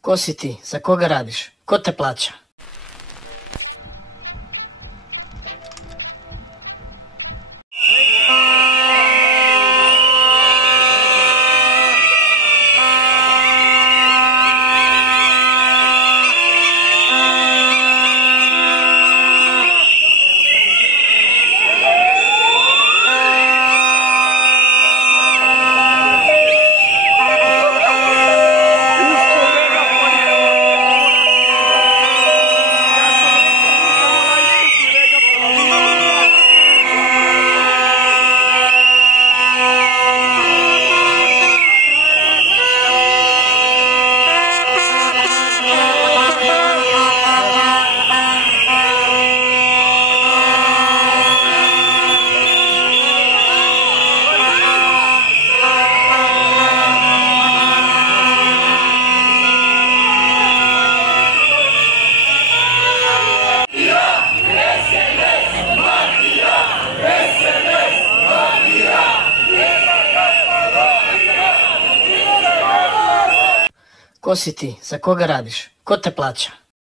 Ko si ti? Za koga radiš? Ko te plaća? Ko si ti? Za koga radiš? Ko te plaća?